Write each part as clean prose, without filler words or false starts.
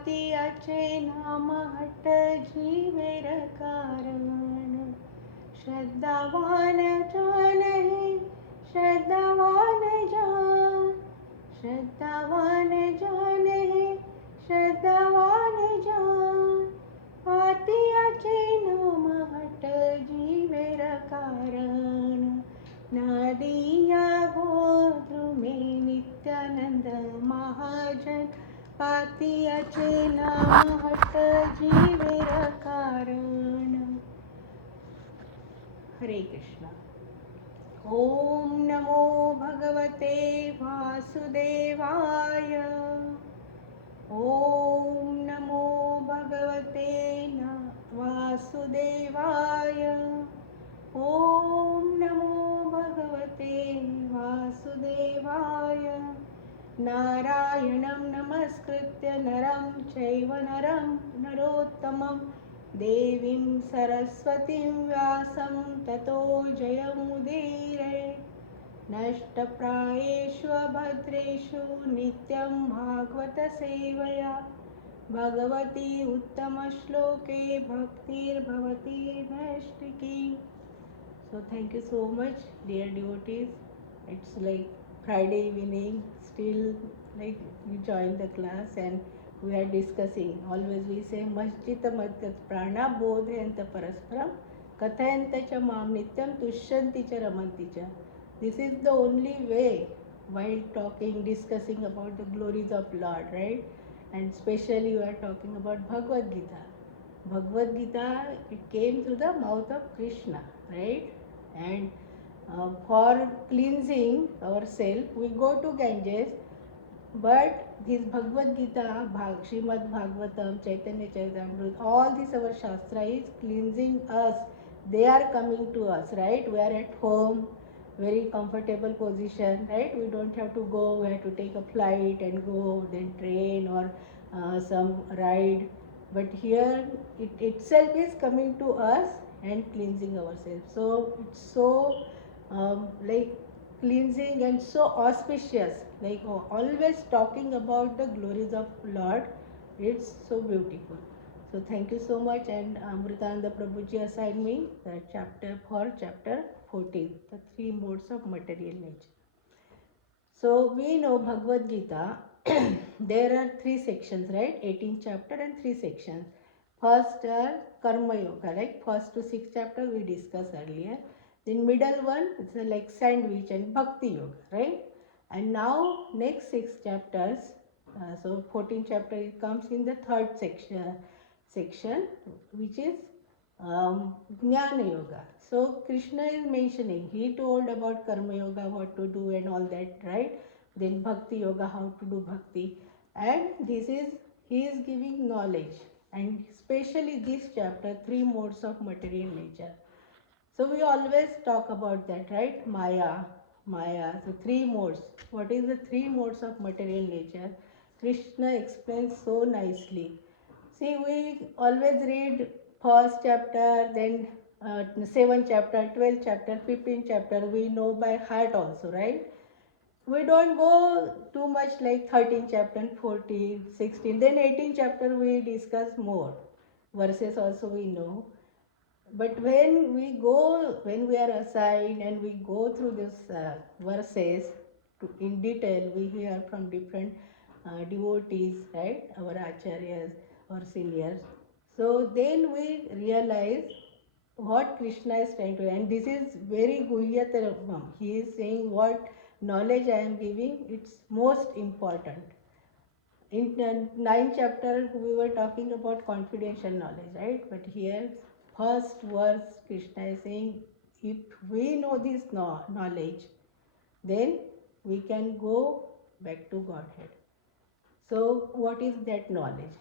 पातियाचे नाम हट जीवेर कारण श्रद्धावान जान है श्रद्धावान जान श्रद्धावान जान है श्रद्धावान जान पातियाचे नाम हट जीवेर कारण नदिया गोद्रुमे नित्यानंद महाजन पातियाचे नाम हट जीवेर कारण. हरे कृष्णा. ओम नमो भगवते वासुदेवाय. ओम नमो भगवते वासुदेवाय. ओम नमो भगवते वासुदेवाय. नारायणं नमस्कृत्य नरं चैव नरोत्तमं देवीं सरस्वतीं व्यासं ततो जयमुदीरये. नष्टप्रायेषु भद्रेषु नित्यं भागवत सेवया Bhagwati उत्तमश्लोके भक्तिर्भवति नैष्टिकी. So thank you so much, dear devotees. It's like Friday evening, still like you joined the class and we are discussing. Always we say Masjita Madhyat Prana Bodhayanta Parasparam Kathayanta cha Mam Nityam Tushyanti cha Ramanti cha. This is the only way while talking, discussing about the glories of Lord, right? And especially we are talking about Bhagvat Gita. Bhagavad Gita, it came through the mouth of Krishna, right? And for cleansing ourselves, we go to Ganges, but this Bhagavad Gita, Srimad Bhagavatam, Chaitanya Charitamrita, all this our Shastra is cleansing us. They are coming to us, right? We are at home, very comfortable position, right? We don't have to go, we have to take a flight and go, then train or some ride. But here it itself is coming to us and cleansing ourselves. So it's so like cleansing and so auspicious, like always talking about the glories of Lord. It's so beautiful. So thank you so much. And Amritananda Prabhuji assigned me the chapter 14, the three modes of material nature. So we know Bhagavad Gita, there are three sections, right? 18th chapter and three sections. First Karma Yoga, like first to sixth chapter we discussed earlier. Then middle one, it's like sandwich and Bhakti Yoga, right? And now next six chapters, so 14th chapter, it comes in the third section which is Jnana Yoga. So Krishna is mentioning, he told about Karma Yoga, what to do and all that, right? Then Bhakti Yoga, how to do Bhakti. And this is, he is giving knowledge. And especially this chapter, three modes of material nature. So we always talk about that, right? Maya. So three modes. What is the three modes of material nature? Krishna explains so nicely. See, we always read first chapter, then 7th chapter, 12th chapter, 15th chapter, we know by heart also, right? We don't go too much like 13th chapter, 14, 16, then 18th chapter we discuss more. Verses also we know. But when we are assigned and we go through these verses in detail, we hear from different devotees, right? Our acharyas or seniors. So then we realize what Krishna is trying to, and this is very guhyatarapam. He is saying what knowledge I am giving, it's most important. In the 9th chapter, we were talking about confidential knowledge, right? But here, first verse, Krishna is saying, if we know this knowledge, then we can go back to Godhead. So, what is that knowledge?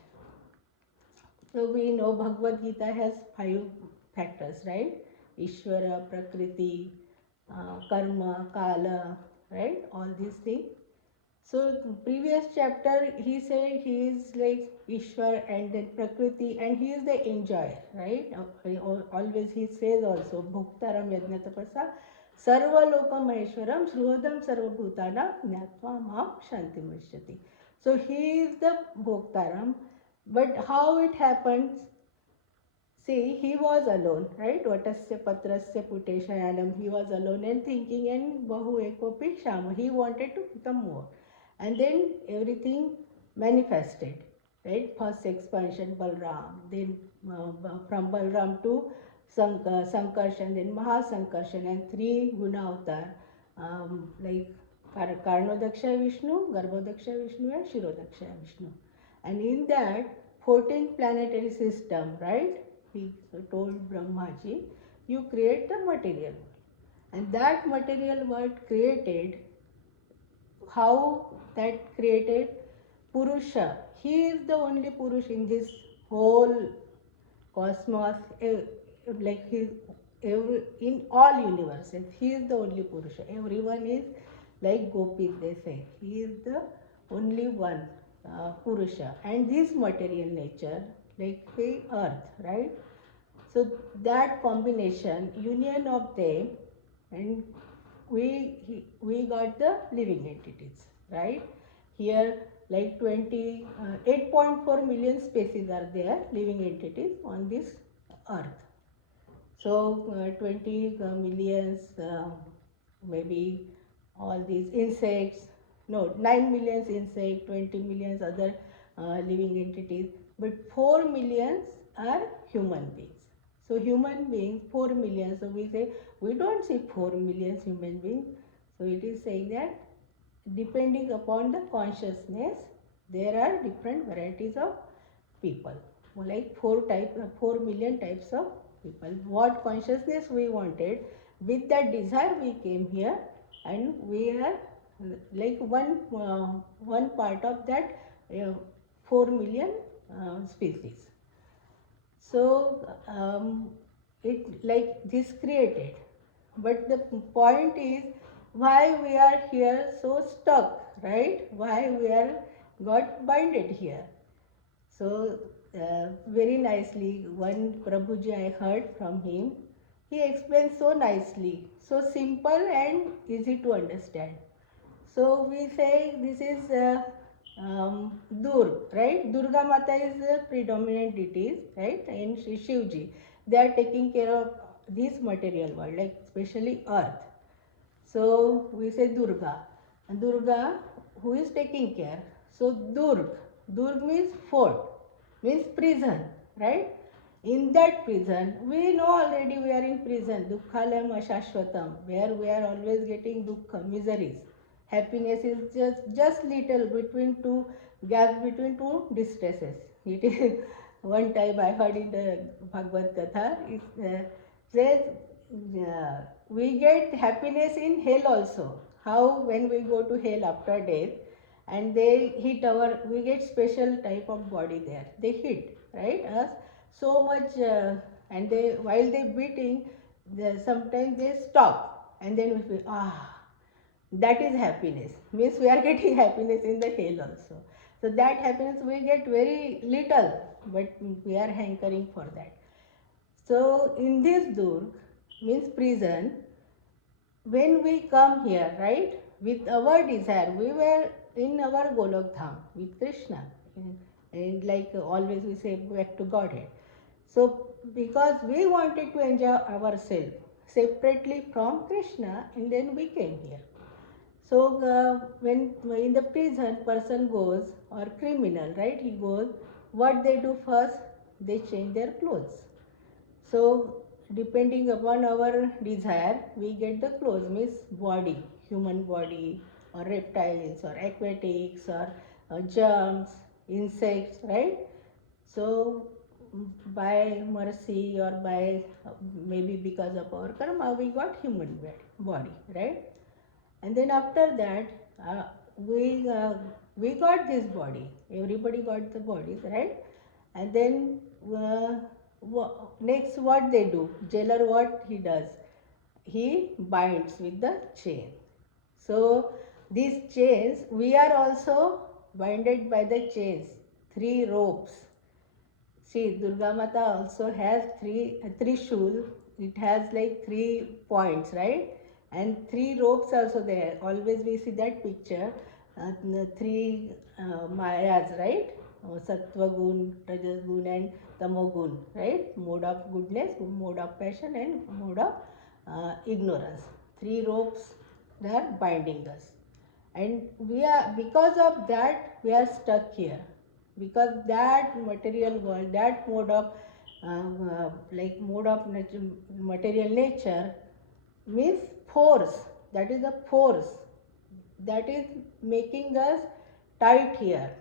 So, we know Bhagavad Gita has 5 factors, right? Ishvara, Prakriti, Karma, Kala, right? All these things. So previous chapter he said he is like Ishwar and then Prakriti and he is the enjoyer, right? Always he says also Bhuktaram Yajnatapasa Sarva Lokam Maheshwaram Sruhodam Sarva Bhutana Jnatva Mam Shanti Mishyati. So he is the Bhuktaram But how it happens? See, he was alone, right? Vatasya patrasya puteshayanam. He was alone and thinking, and bahu ekopi shama. He wanted to become more. And then everything manifested, right? First expansion, Balram. Then from Balram to Sankarshan, then Mahasankarshan, and three Guna avatar, like Karnodaksha Vishnu, Garbhodaksha Vishnu, and Shirodaksha Vishnu. And in that 14 planetary system, right? He told Brahmaji, you create the material world. And that material world created, how that created Purusha. He is the only Purush in this whole cosmos, like he, in all universes. He is the only Purusha. Everyone is like gopis, they say. He is the only one Purusha. And this material nature, like the earth, right? So that combination, union of them, and we got the living entities, right? Here, like 8.4 million species are there, living entities on this earth. So 20 millions, maybe all these insects, no, 9 millions insects, 20 millions other living entities, but 4 millions are human beings. So human beings, 4 million. So we say, we don't see 4 million human beings. So it is saying that depending upon the consciousness, there are different varieties of people. Like 4 million types of people. What consciousness we wanted, with that desire we came here, and we are like one part of that 4 million species. So it like this created, but the point is why we are here so stuck, right? Why we are got binded here. So very nicely, one Prabhuji I heard from him, he explained so nicely, so simple and easy to understand. So we say this is Durg, right? Durga Mata is the predominant deities, right? And Shivji, they are taking care of this material world, like especially earth. So we say Durga. And Durga, who is taking care? So Durg means fort, means prison, right? In that prison, we know already we are in prison, Dukkhalam Ashashvatam, where we are always getting dukkha, miseries. Happiness is just little between two, gap between two distresses. It is one time I heard in the Bhagvat Katha, it says we get happiness in hell also. How when we go to hell after death, and they hit our, we get special type of body there. They hit, right, us so much, and they while they beating, sometimes they stop, and then we feel that is happiness. Means we are getting happiness in the hell also. So that happiness we get very little, but we are hankering for that. So in this Durg, means prison, when we come here, right, with our desire, we were in our Golok Dham with Krishna, and like always we say back to Godhead. So because we wanted to enjoy ourselves separately from Krishna, and then we came here. So when in the prison person goes, or criminal, right, he goes, what they do first, they change their clothes. So depending upon our desire, we get the clothes, means body, human body, or reptiles, or aquatics, or germs, insects, right? So by mercy, or by maybe because of our karma, we got human body, right? And then after that, we got this body. Everybody got the bodies, right? And then next what they do? Jailer, what he does? He binds with the chain. So these chains, we are also binded by the chains, 3 ropes. See, Durga Mata also has three shoes. It has like 3 points, right? And 3 ropes also there. Always we see that picture, 3 mayas, right? sattva gun, rajas gun and tamo gun, right? Mode of goodness, mode of passion and mode of ignorance. Three ropes they are binding us, and we are, because of that we are stuck here, because that material world, that mode of mode of material nature means force, that is a force that is making us tight here.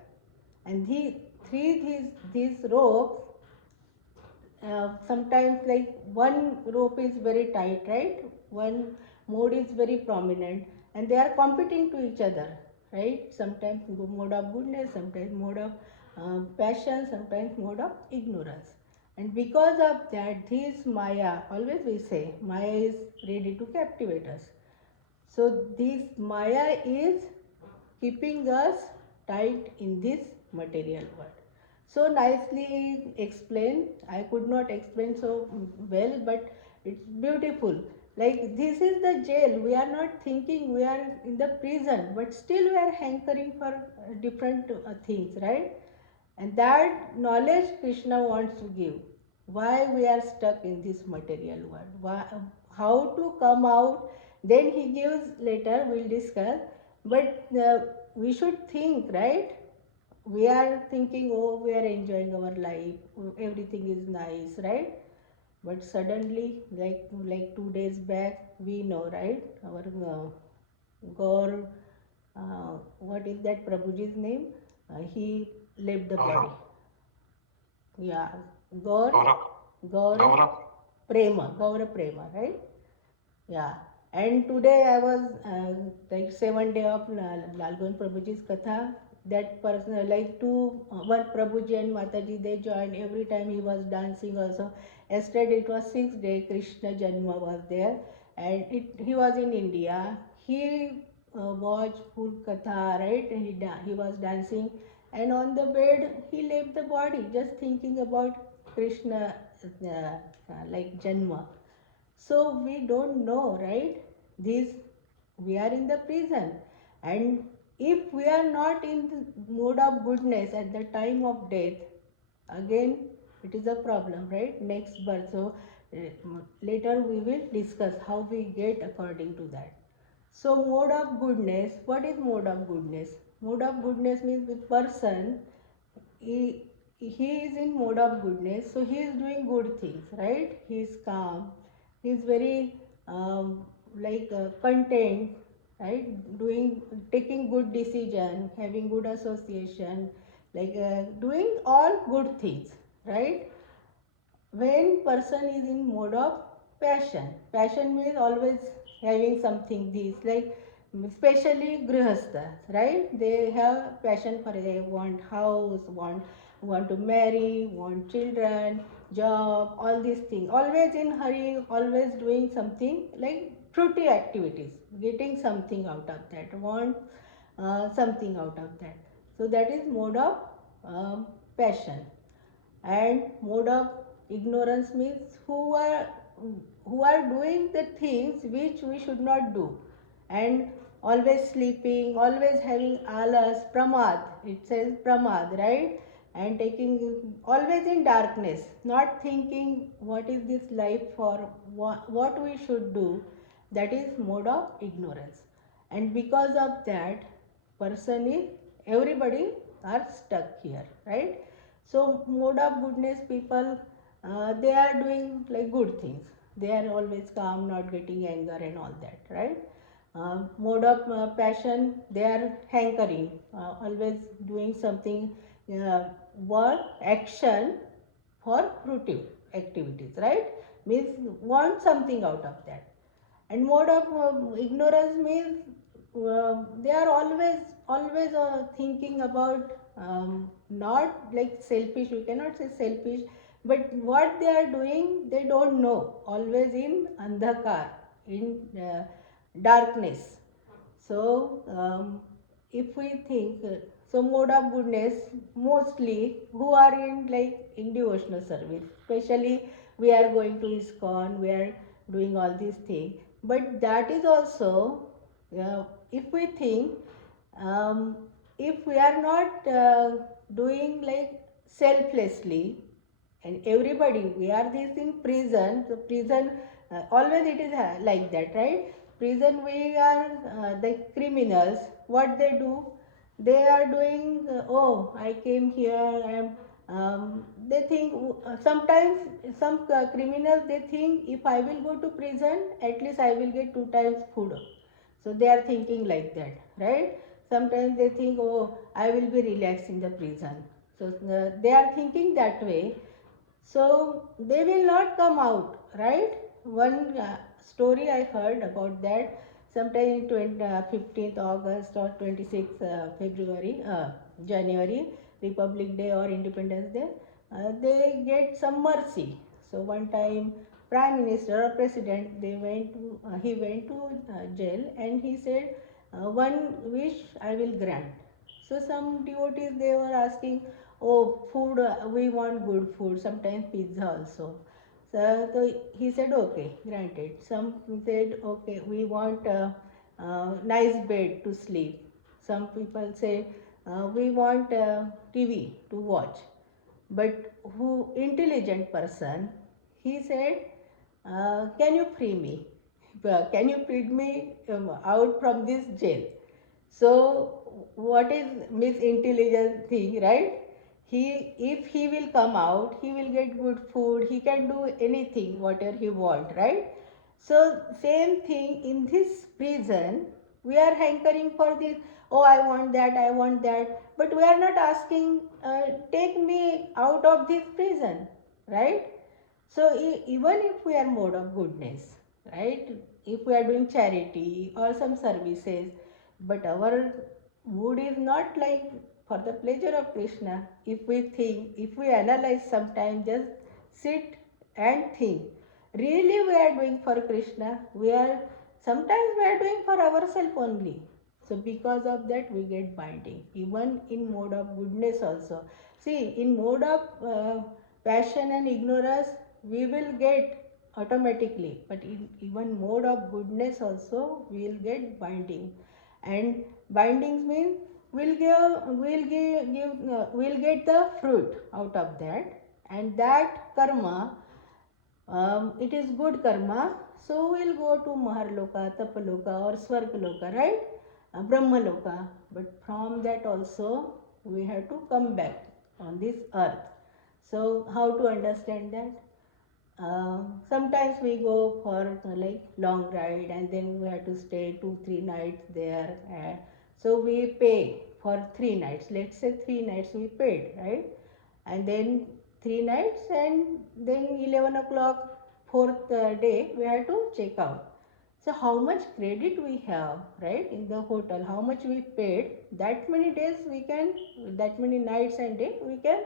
And these ropes, sometimes like one rope is very tight, right? One mode is very prominent, and they are competing to each other, right? Sometimes mode of goodness, sometimes mode of passion, sometimes mode of ignorance. And because of that, this Maya, always we say Maya is ready to captivate us. So this Maya is keeping us tight in this material world. So nicely explained. I could not explain so well, but it's beautiful. Like this is the jail. We are not thinking we are in the prison, but still we are hankering for different things, right? And that knowledge Krishna wants to give. Why we are stuck in this material world? Why, how to come out? Then he gives later. We'll discuss. But we should think, right? We are thinking, oh, we are enjoying our life. Everything is nice, right? But suddenly, like 2 days back, we know, right? Our Gaur, what is that Prabhuji's name? He left the body. Yeah, Gaur, Gaur Prema, Gaura Prema, right? Yeah. And today I was like 7 day of Lalgun Prabhuji's Katha. That person, like two, one Prabhuji and Mataji, they joined. Every time he was dancing also. Yesterday it was 6 day, Krishna Janma was there. And he was in India. He watched full Katha, right? And he was dancing. And on the bed, he left the body, just thinking about Krishna, like Janma. So we don't know, right? This, we are in the prison, and if we are not in the mode of goodness at the time of death, again it is a problem, right? Next birth. So later we will discuss how we get according to that. So mode of goodness. What is mode of goodness? Mode of goodness means the person, he is in mode of goodness, so he is doing good things, right? He is calm, he is very content, right? Doing, taking good decision, having good association, doing all good things, right? When person is in mode of passion, passion means always having something, these like especially grihasthas, right? They have passion for, they want house, want to marry, want children, job, all these things, always in hurry, always doing something like fruity activities, getting something out of that, want something out of that. So that is mode of passion. And mode of ignorance means who are doing the things which we should not do, and always sleeping, always having alas, pramad, it says pramad, right? And taking, always in darkness, not thinking what is this life for, what we should do. That is mode of ignorance. And because of that, person is, everybody are stuck here, right? So mode of goodness people, they are doing like good things, they are always calm, not getting anger and all that, right? Mode of passion, they are hankering, always doing something, uh, work, action for fruitive activities, right? Means want something out of that. And mode of ignorance means they are always thinking about, not like selfish, we cannot say selfish, but what they are doing they don't know, always in andhakar, in darkness. So if we think, so mode of goodness, mostly who are in like in devotional service, especially we are going to ISKCON, we are doing all these things. But that is also, if we think, if we are not doing like selflessly, and everybody, we are this in prison, so prison always it is like that, right? Prison, we are the criminals. What they do, they are doing, oh, I came here, I am, they think, sometimes some criminals, they think if I will go to prison, at least I will get 2 times food. So they are thinking like that, right? Sometimes they think, oh, I will be relaxed in the prison. So they are thinking that way. So they will not come out, right? One story I heard about that, sometime in 15th August or 26th February, January, Republic Day or Independence Day, they get some mercy. So one time, Prime Minister or President, he went to jail, and he said, one wish I will grant. So some devotees, they were asking, oh, food, we want good food, sometimes pizza also. So he said, okay, granted. Some said, okay, we want a nice bed to sleep. Some people say, we want TV to watch. But who intelligent person, he said, can you free me? Can you free me out from this jail? So what is misintelligent thing, right? He, if he will come out, he will get good food, he can do anything, whatever he want, right? So same thing in this prison, we are hankering for this, oh, I want that, I want that, but we are not asking, take me out of this prison, right? So even if we are mode of goodness, right? If we are doing charity or some services, but our mood is not like for the pleasure of Krishna. If we think, if we analyze sometime, just sit and think. Really we are doing for Krishna. We are, sometimes we are doing for ourselves only. So because of that we get binding. Even in mode of goodness also. See, in mode of passion and ignorance, we will get automatically, but in even mode of goodness also we will get binding. And bindings means we'll get the fruit out of that, and that karma, it is good karma, so we'll go to Maharloka, Tapaloka or Swargaloka, right? Brahmaloka. But from that also we have to come back on this earth. So how to understand that? Sometimes we go for like long ride, and then we have to stay 2-3 nights there. So we pay for 3 nights. Let's say 3 nights we paid, right? And then 3 nights, and then 11 o'clock, fourth day, we have to check out. So how much credit we have, right, in the hotel, how much we paid, that many days we can, that many nights and day we can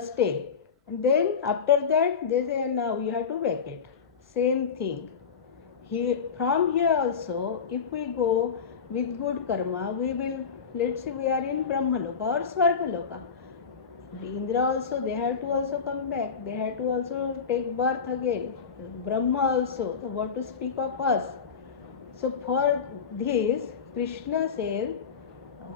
stay. And then after that they say, now you have to vacate. Same thing. Here, from here also, if we go with good karma, we will, let's say we are in Brahmaloka or Swargaloka. Indra also, they have to also come back. They have to also take birth again. Brahma also. So what to speak of us? So for this, Krishna says,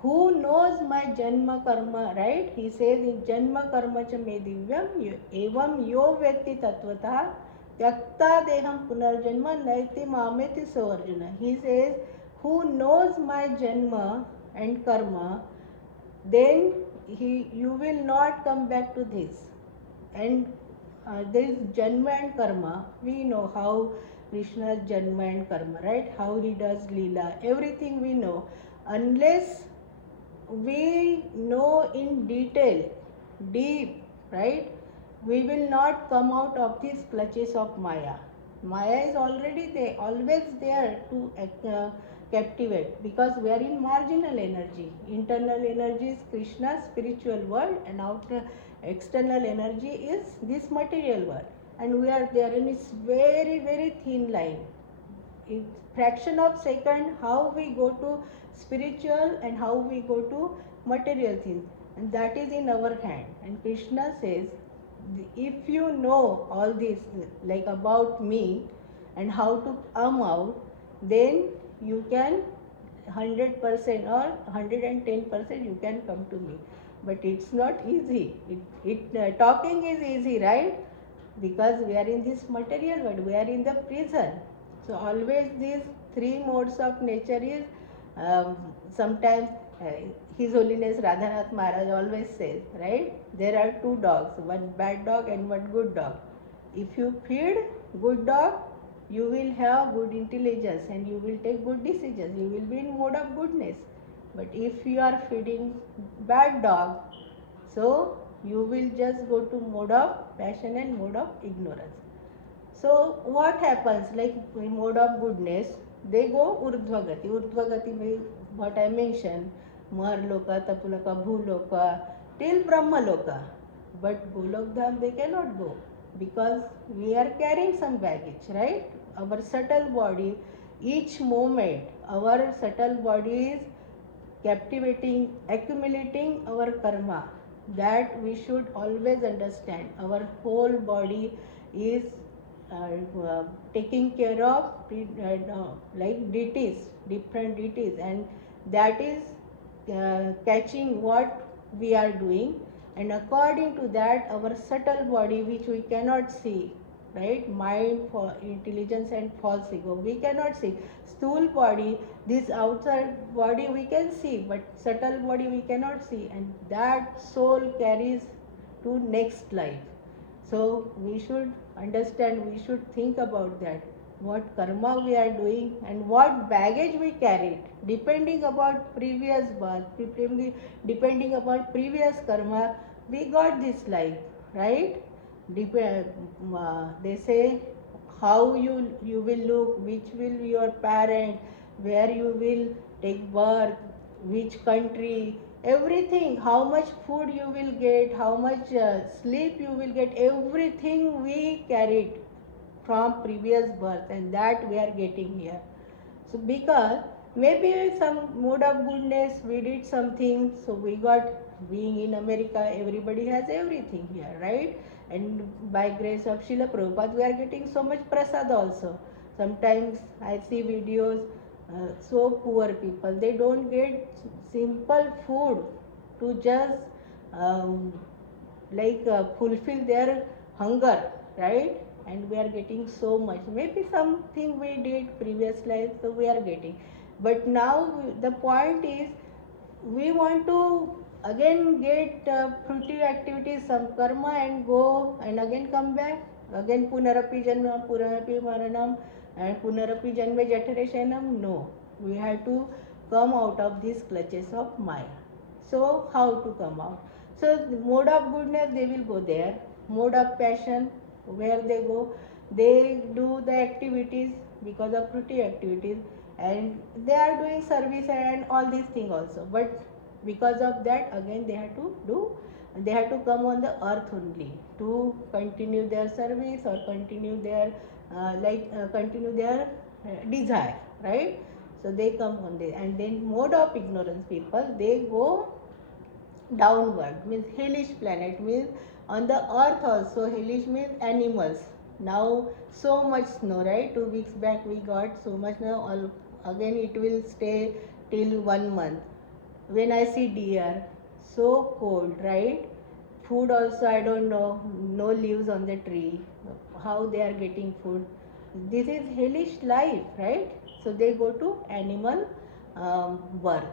who knows my janma karma, right? He says in janma karma cha me divyam evam yo vyakti tattvata tyakta deham punarjanma naiti mameti savarjuna. He says, who knows my janma and karma, then you will not come back to this. And there is janma and karma. We know how Krishna's janma and karma, right? How he does leela, everything we know. Unless we know in detail, deep, right, we will not come out of these clutches of Maya. Maya is already there, always there to captivate, because we are in marginal energy. Internal energy is Krishna's spiritual world, and outer external energy is this material world. And we are there in this very, very thin line. In fraction of second, how we go to spiritual and how we go to material things, and that is in our hand. And Krishna says, if you know all this, like about me and how to come out, then you can 100% or 110% you can come to me. but it's not easy. Talking is easy, right? Because we are in this material world, we are in the prison. So always these three modes of nature is sometimes His Holiness Radhanath Maharaj always says, right? There are two dogs, one bad dog and one good dog. If you feed good dog, you will have good intelligence and you will take good decisions. You will be in mode of goodness. But if you are feeding bad dog, so you will just go to mode of passion and mode of ignorance. So what happens, like in mode of goodness, they go urdhvagati. Urdhvagati means what I mentioned, Maharloka, Tapaloka, Bhuloka, till Brahmaloka. But Golok Dham they cannot go because we are carrying some baggage, right? Our subtle body, each moment, our subtle body is captivating, accumulating our karma. That we should always understand. Our whole body is taking care of like deities, different deities, and that is catching what we are doing, and according to that our subtle body which we cannot see, right, mind, for intelligence and false ego we cannot see, stool body, this outside body we can see but subtle body we cannot see, and that soul carries to next life. So we should understand, we should think about that, what karma we are doing and what baggage we carried, depending about previous birth, depending upon previous karma, we got this life, right? They say how you will look, which will be your parent, where you will take birth, which country, everything, how much food you will get, how much sleep you will get, everything we carried from previous birth, and that we are getting here. So because maybe some mode of goodness we did something, so we got, being in America everybody has everything here, right? And by grace of Srila Prabhupada we are getting so much prasad also. Sometimes I see videos, so poor people, they don't get simple food to just fulfill their hunger, right? And we are getting so much, maybe something we did previous life so we are getting, but now the point is we want to again get fruitive activities, some karma, and go and again come back, again punarapi janma punarapi maranam and punarapi janme jatareshanam. No, we have to come out of these clutches of Maya. So how to come out? So the mode of goodness they will go there, mode of passion where they go, they do the activities because of fruity activities, and they are doing service and all these things also, but because of that again they have to do, they have to come on the earth only to continue their service or continue their continue their desire, right? So they come on this, and then mode of ignorance people they go downward, means hellish planet, means on the earth also. Hellish means animals. Now so much snow, right? 2 weeks back we got so much snow, again it will stay till 1 month. When I see deer, so cold, right? Food also I don't know, no leaves on the tree, how they are getting food. This is hellish life, right? So they go to animal birth.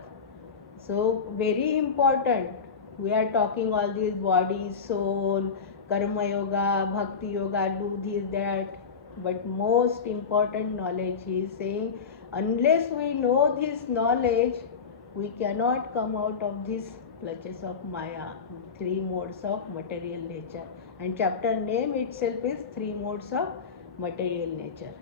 So very important. We are talking all these body, soul, karma yoga, bhakti yoga, do this, that. But most important knowledge, he is saying, unless we know this knowledge, we cannot come out of these clutches of Maya, three modes of material nature. And chapter name itself is three modes of material nature.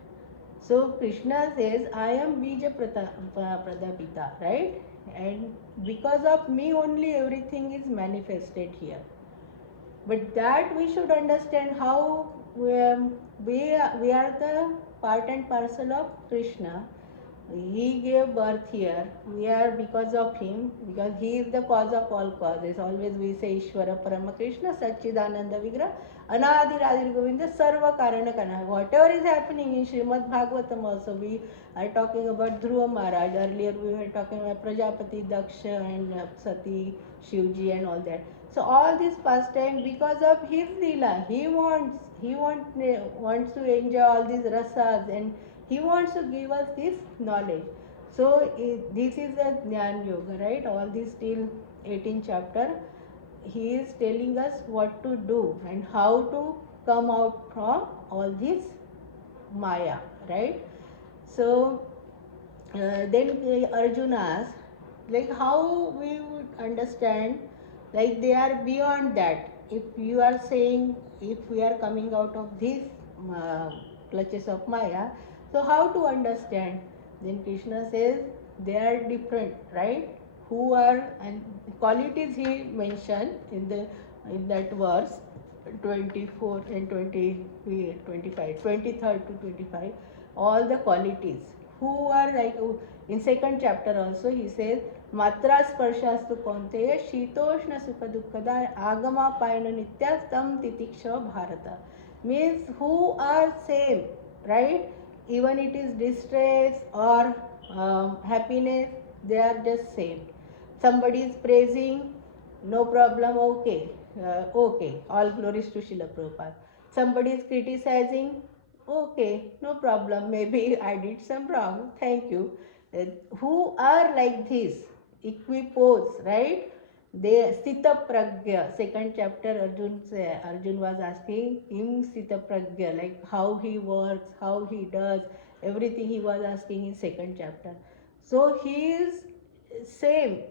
So Krishna says, I am Bija Pradapita, right? And because of me only everything is manifested here. But that we should understand how we are the part and parcel of Krishna. he gave birth here. We are because of him, because he is the cause of all causes. Always we say Ishvara Paramakrishna Satchidananda Vigra Anadi Radhir Govinda Sarva Karana Kana. Whatever is happening in Srimad Bhagavatam also, we are talking about Dhruva Maharaj. Earlier we were talking about Prajapati Daksha and Sati Shivji and all that. So all this pastime because of his lila, wants to enjoy all these rasas, and he wants to give us this knowledge. So this is the Jnana Yoga, right? All this till 18th chapter, he is telling us what to do and how to come out from all this Maya, right? So then Arjuna asks, like how we would understand, like they are beyond that. If you are saying, if we are coming out of these uh, clutches of Maya, so how to understand? Then Krishna says they are different, right? Who are, and qualities he mentioned in that verse 24 and 20, 25, 23rd to 25, all the qualities who are like, in second chapter also he says matra sparshastu kaunteya shitoshna sukha dukkada agama payana nityastam titiksha bharata, means who are same, right? Even it is distress or happiness, they are just same. Somebody is praising, no problem, okay, okay, all glories to Srila Prabhupada. Somebody is criticizing, okay, no problem, maybe I did some wrong, thank you. Who are like this, equipose, right? They Sthita Pragya, second chapter, Arjun was asking him Sthita Pragya, like how he works, how he does, everything he was asking in second chapter. So he is same,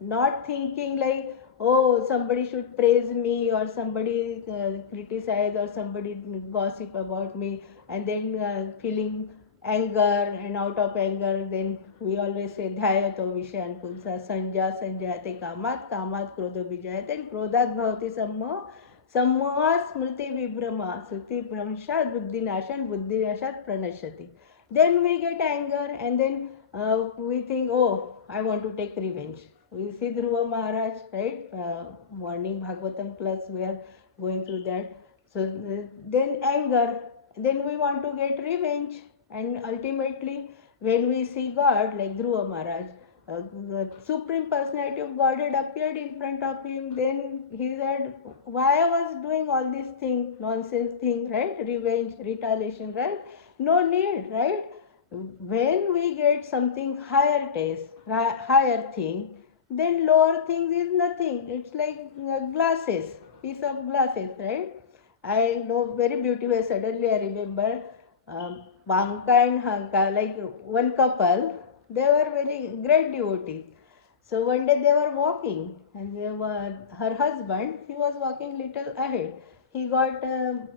not thinking like, oh, somebody should praise me or somebody criticize or somebody gossip about me, and then feeling anger, and out of anger then we always say dhyato vishayan pulsa sanjate kamat krodho bijayate, and krodhat bhavati sammoha smriti vibhrama smriti bhramshat buddhi nashat pranashati. Then we get anger, and then we think, oh, I want to take revenge. We see Dhruva Maharaj, right? Morning Bhagavatam plus we are going through that. So then anger, then we want to get revenge, and ultimately when we see God like Dhruva Maharaj, the Supreme Personality of Godhead appeared in front of him, then he said, why I was doing all these things, nonsense thing, right? Revenge, retaliation, right? No need, right? When we get something higher taste, higher thing, then lower things is nothing. It's like glasses, piece of glasses, right? I know very beautiful. Suddenly I remember Banka and Hanka, like one couple, they were very great devotees. So one day they were walking, and her husband, he was walking little ahead. He got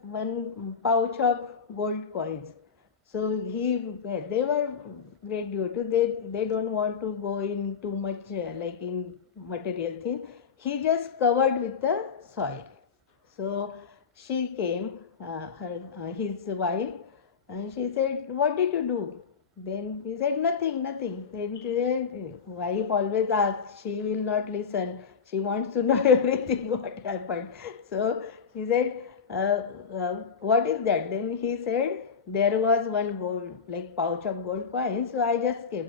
one pouch of gold coins. So they were great devotees. They don't want to go in too much like in material things. He just covered with the soil. So she came, his wife, and she said, what did you do? Then he said, nothing, nothing. Then she said, wife always asks, she will not listen. She wants to know everything what happened. So she said, what is that? Then he said, there was one gold, like pouch of gold coins, so I just gave.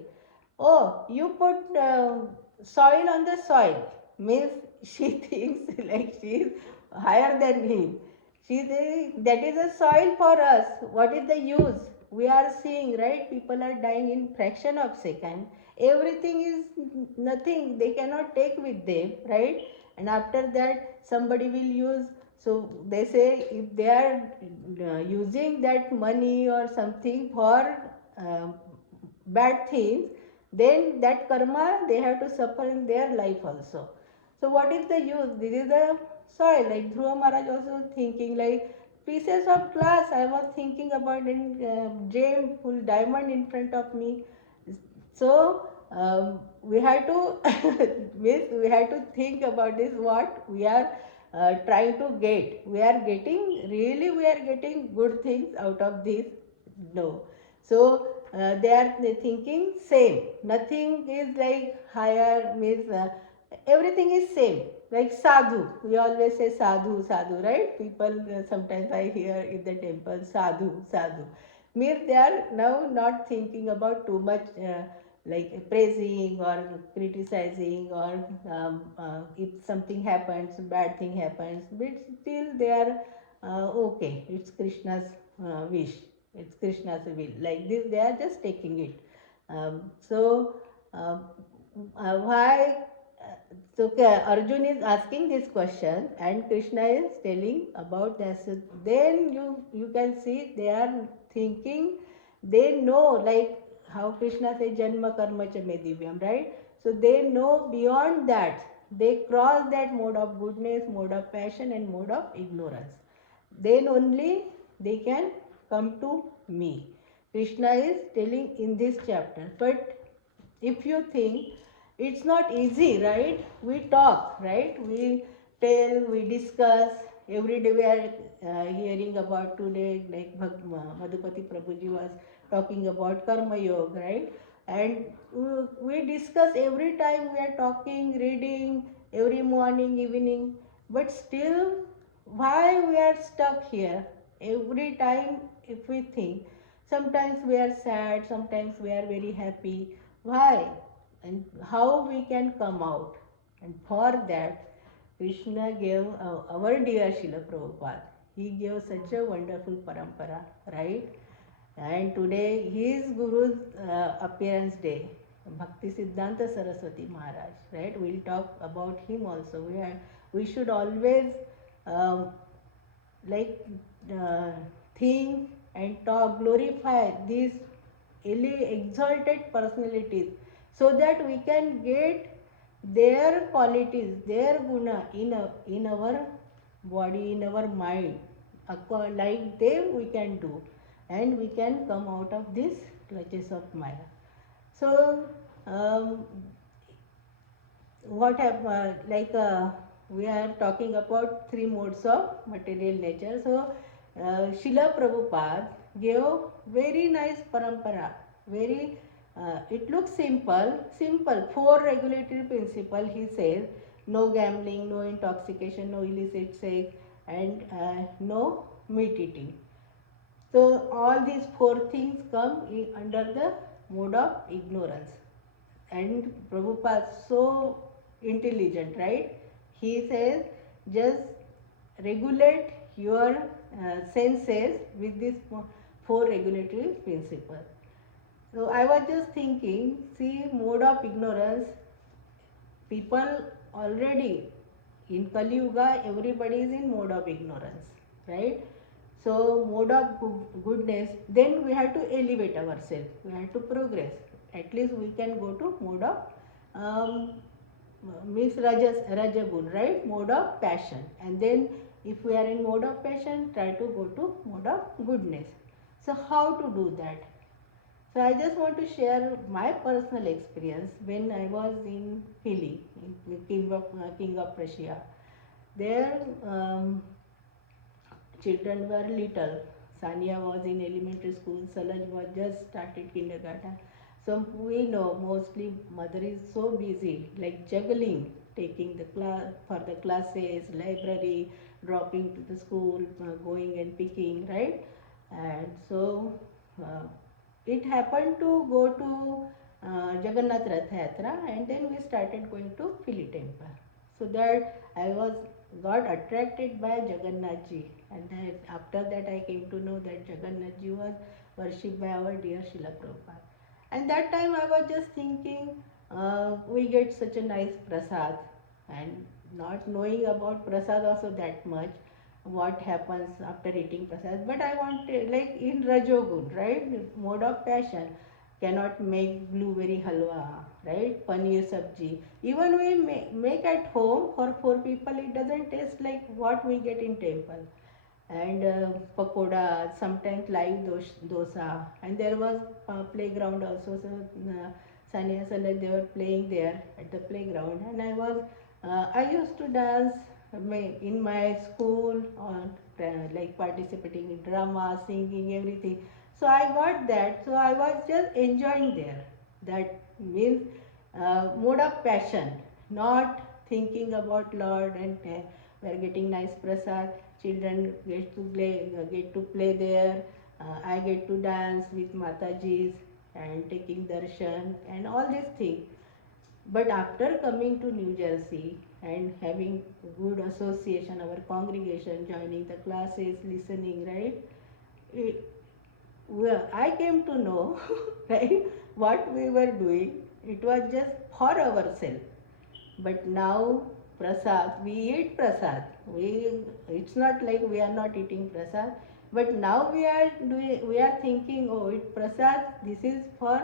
Oh, you put soil on the soil. Means she thinks like she is higher than him. She says that is a soil for us. What is the use? We are seeing, right? People are dying in fraction of second. Everything is nothing. They cannot take with them, right? And after that, somebody will use. So they say if they are using that money or something for bad things, then that karma they have to suffer in their life also. So what is the use? This is the soil. Like Dhruva Maharaj also thinking like pieces of glass. I was thinking about in gem, full diamond in front of me. So we have to we have to think about this. What we are trying to get. We are getting, really we are getting good things out of this. No. So they are thinking same. Nothing is like higher, means everything is same. Like sadhu, we always say sadhu, sadhu, right? People sometimes I hear in the temple sadhu, sadhu. Means they are now not thinking about too much like praising or criticizing or if something happens, bad thing happens, but still they are okay. It's Krishna's wish. It's Krishna's will. Like this, they are just taking it. So, why? So Arjun is asking this question, and Krishna is telling about this. So then you can see they are thinking. They know, like how Krishna says, "Janma karma cha me divyam," right? So they know beyond that. They cross that mode of goodness, mode of passion, and mode of ignorance. Then only they can come to me. Krishna is telling in this chapter. But if you think, it's not easy, right? We talk, right? We tell, we discuss. Every day we are hearing about today, like Madhupati Prabhuji was talking about Karma Yoga, right? And we discuss every time we are talking, reading, every morning, evening. But still, why we are stuck here? Every time, if we think, sometimes we are sad, sometimes we are very happy. Why? And how we can come out? And for that, Krishna gave our dear Srila Prabhupada. He gave such a wonderful parampara, right? And today his Guru's appearance day, Bhakti Siddhanta Saraswati Maharaj, right? We'll talk about him also. We should always um, like think and talk, glorify these exalted personalities, so that we can get their qualities, their guna in our body, in our mind. Like them we can do, and we can come out of this clutches of Maya. So what have we are talking about three modes of material nature. So Srila Prabhupada gave very nice parampara, very it looks simple, four regulatory principle. He says no gambling, no intoxication, no illicit sex, and no meat eating. So all these four things come under the mode of ignorance. And Prabhupada so intelligent, right? He says just regulate your senses with these four regulatory principles. So I was just thinking, see, mode of ignorance, people already in Kali Yuga, everybody is in mode of ignorance, right? So mode of goodness, then we have to elevate ourselves, we have to progress. At least we can go to mode of means Rajagun, right? Mode of passion. And then if we are in mode of passion, try to go to mode of goodness. So how to do that? So I just want to share my personal experience when I was in Philly, in King of Prussia. There children were little. Sania was in elementary school, Salaj was just started kindergarten. So we know mostly mother is so busy, like juggling, taking the class for the classes, library, dropping to the school, going and picking, right? And so uh, it happened to go to Jagannath Rath Yatra, and then we started going to Philly temple. So that I was got attracted by Jagannath ji, and then after that I came to know that Jagannath ji was worshipped by our dear Srila Prabhupada. And that time I was just thinking, we get such a nice prasad, and not knowing about prasad also that much, what happens after eating prasad. But I want like in Rajogun, right? Mode of passion, cannot make blueberry halwa, right? Paneer sabji. Even we make at home for four people, it doesn't taste like what we get in temple. And pakoda, sometimes live dosa. And there was playground also. So Sania Salak, they were playing there at the playground. And I used to dance in my school, on like participating in drama, singing, everything. So I got that. So I was just enjoying there. That means mode of passion, not thinking about Lord, and we are getting nice prasad. Children get to play there. I get to dance with Mataji's and taking darshan and all these things. But after coming to New Jersey and having good association, our congregation, joining the classes, listening, right? It, well, I came to know, right, what we were doing. It was just for ourselves. But now prasad, we eat prasad. It's not like we are not eating prasad. But now we are thinking, oh, it prasad. This is for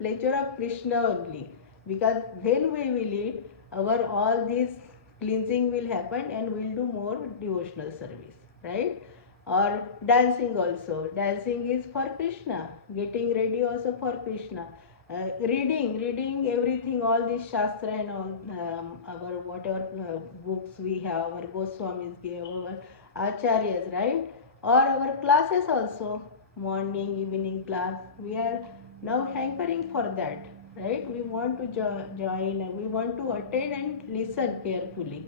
pleasure of Krishna only. Because when we will eat, our all this cleansing will happen, and we'll do more devotional service, right? Or dancing also. Dancing is for Krishna. Getting ready also for Krishna. Reading everything, all this Shastra and all, our whatever books we have, our Goswamis gave, our Acharyas, right? Or our classes also, morning, evening class. We are now hankering for that, right? We want to join, we want to attend and listen carefully.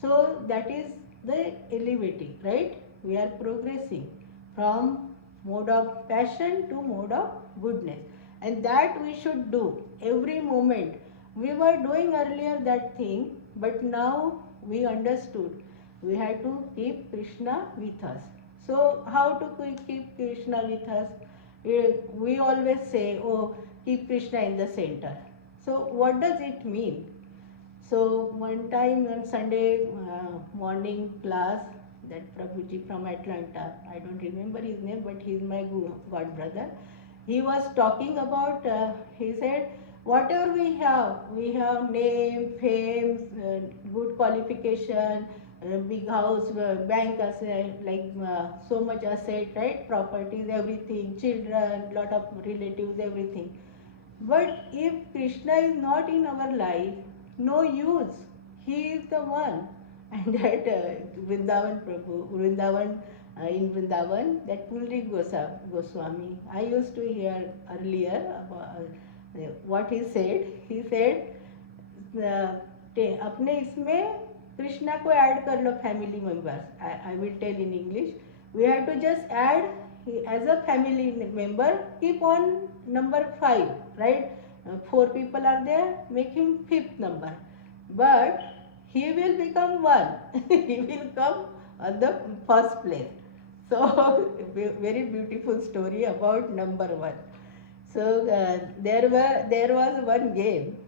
So that is the elevating, right? We are progressing from mode of passion to mode of goodness, and that we should do every moment. We were doing earlier that thing, but now we understood we had to keep Krishna with us. So how to keep Krishna with us? We always say, oh, keep Krishna in the center. So what does it mean? So one time on Sunday morning class, that Prabhuji from Atlanta, I don't remember his name, but he's my god brother. He was talking about, he said, whatever we have name, fame, good qualification, big house, bank asset, like so much asset, right? Properties, everything, children, lot of relatives, everything. But if Krishna is not in our life, no use. He is the one. And that Vrindavan Prabhu, in Vrindavan, that Pulri Goswami, I used to hear earlier about what he said. He said, अपने इसमें कृष्णा को add कर लो family members. I will tell in English. We have to just add as a family member. Keep on number 5, right? 4 people are there. Make him 5th number. But he will become 1. He will come on the first place. So very beautiful story about number 1. So there was one game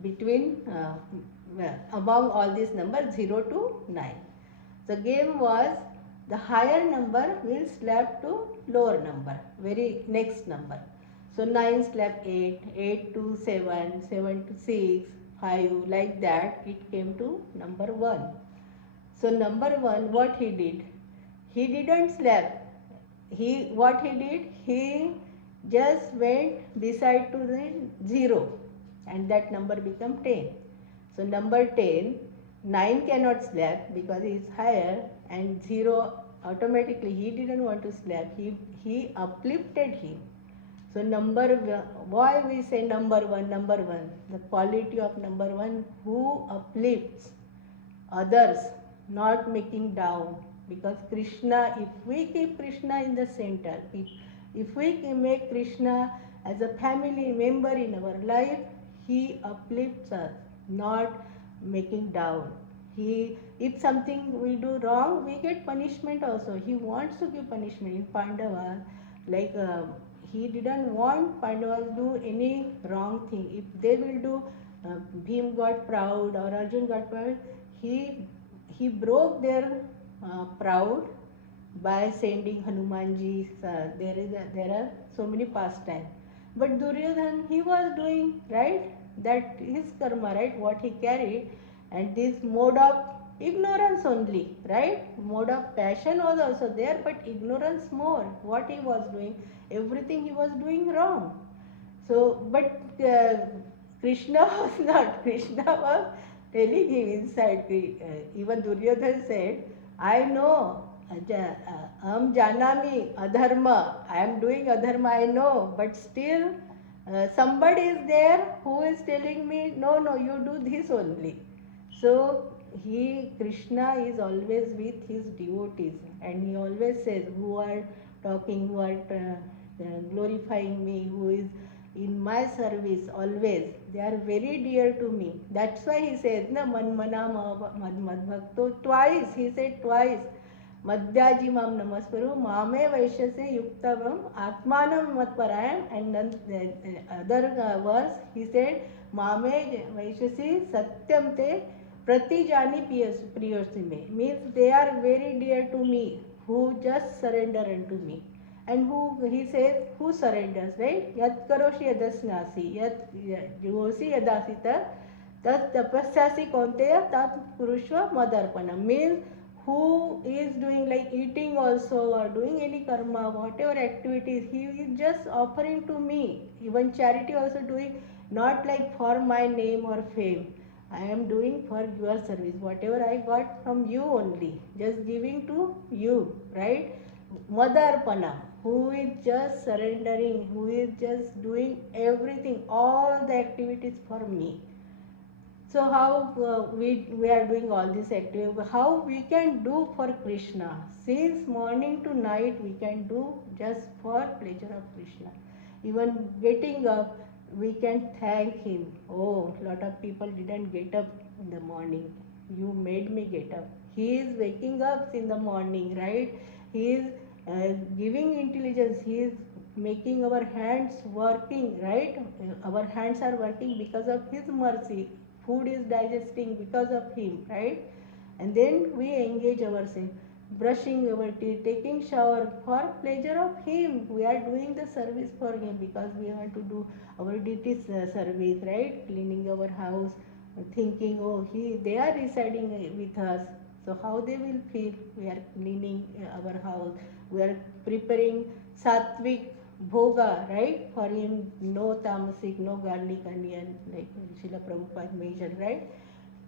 between among all these numbers 0 to 9. The game was the higher number will slap to lower number, very next number. So 9 slap 8, 8 to 7, 7 to 6, 5, like that it came to number 1. So number 1, what he did? He didn't slap. What he did? He just went beside to the 0, and that number became 10. So number 10, 9 cannot slap because he is higher, and 0 automatically he didn't want to slap. He uplifted him. So why we say number 1, number 1? The quality of number 1, who uplifts others, not making down. Because Krishna, if we keep Krishna in the center, if we make Krishna as a family member in our life, he uplifts us, not making down. If something we do wrong, we get punishment also. He wants to give punishment. In Pandava, like he didn't want Pandavas to do any wrong thing. If they will do, Bhim got proud or Arjun got proud, he broke their proud by sending Hanumanji. There are so many pastimes. But Duryodhan, he was doing right. That his karma, right? What he carried, and this mode of ignorance only, right? Mode of passion was also there, but ignorance more. What he was doing, everything he was doing wrong. So, but Krishna was not. Krishna was telling him inside. Even Duryodhan said, I know Aham janami adharma. I am doing adharma, I know, but still somebody is there who is telling me, no, no, you do this only. So Krishna is always with his devotees, and he always says, who are talking, who are glorifying me, who is in my service always, they are very dear to me. That's why he says, na man mana mad bhakto, twice, he said twice. मद्याजी माम नमस्कुरु मामे वैश्यसे युक्तवम आत्मानं मत्परायण, and other verse he said मामे वैश्यसे सत्यम ते प्रतिजानी प्रियोसि me, means they are very dear to me, who just surrender unto me. And who, he says, who surrenders, right? Yat karoshi yadasnasi yat yosi yadasita tat tapasasi konteya tat purushva madarpana, means who is doing like eating also or doing any karma, whatever activities, he is just offering to me. Even charity also doing, not like for my name or fame. I am doing for your service. Whatever I got from you only, just giving to you, right? Madarpana, who is just surrendering, who is just doing everything, all the activities for me. So how we are doing all this activity, how we can do for Krishna, since morning to night we can do just for pleasure of Krishna. Even getting up, we can thank him. Oh, lot of people didn't get up in the morning, you made me get up. He is waking up in the morning, right? He is giving intelligence, he is making our hands working, right? Our hands are working because of his mercy. Food is digesting because of him, right? And then we engage ourselves, brushing our teeth, taking shower for pleasure of him. We are doing the service for him because we want to do our duties service, right? Cleaning our house, thinking, oh, they are residing with us, so how they will feel. We are cleaning our house, we are preparing sattvic bhoga, right? For him, no tamasic, no garlic onion, like Srila Prabhupada mentioned, right?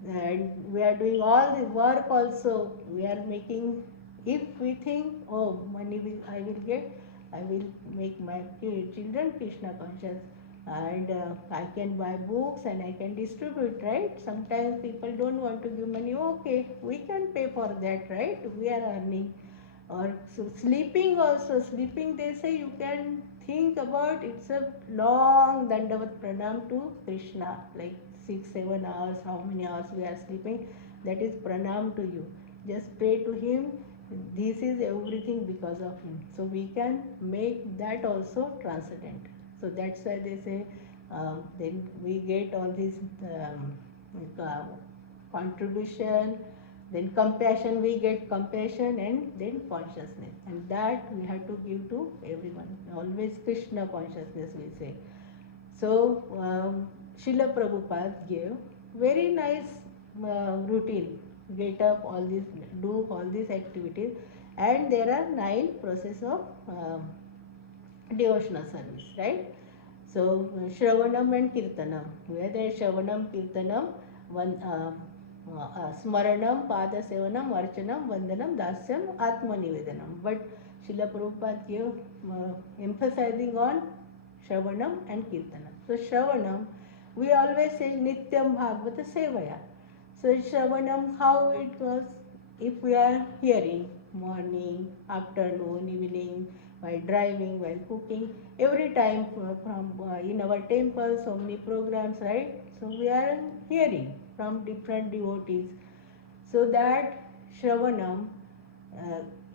And we are doing all the work also. We are making, if we think, oh, money I will get, I will make my children Krishna conscious, and I can buy books and I can distribute, right? Sometimes people don't want to give money, okay, we can pay for that, right? We are earning. Or so sleeping also, sleeping they say you can think about, it's a long dandavat pranam to Krishna, like 6-7 hours, how many hours we are sleeping, that is pranam to you. Just pray to him, this is everything because of him. So we can make that also transcendent. So that's why they say then we get all this contribution, then compassion, we get compassion, and then consciousness, and that we have to give to everyone, always Krishna consciousness we say. So Srila Prabhupada gave very nice routine, get up, all this, do all these activities, and there are 9 process of devotional service, right? So Shravanam and Kirtanam, where there is Shravanam, Kirtanam, one Smaranam, Padasevanam, Archanam, Vandanam, Dasyam, Atmanivedanam. But Srila Prabhupada gave emphasizing on Shravanam and Kirtanam. So Shravanam, we always say Nityam Bhagvata Sevaya. So Shravanam, how it goes, if we are hearing morning, afternoon, evening, while driving, while cooking, every time from in our temple, so many programs, right? So we are hearing from different devotees. So that Shravanam,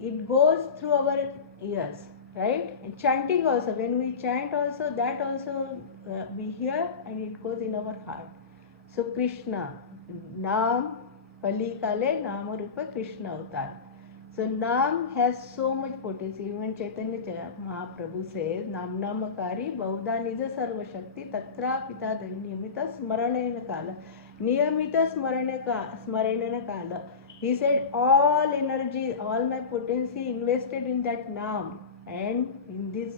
it goes through our ears, right? And chanting also, when we chant also, that also we hear and it goes in our heart. So Krishna, Naam, Kali Kale, Nama Rupa Krishna Avatar. So Nam has so much potency. Even Chaitanya Mahaprabhu says, Nam Namakari Bauddha Nija Sarva Shakti Tatra Pita Niyamita Smaranena Kala. Niyamita Smaranena Kala. He said, all energy, all my potency invested in that Nam. And in this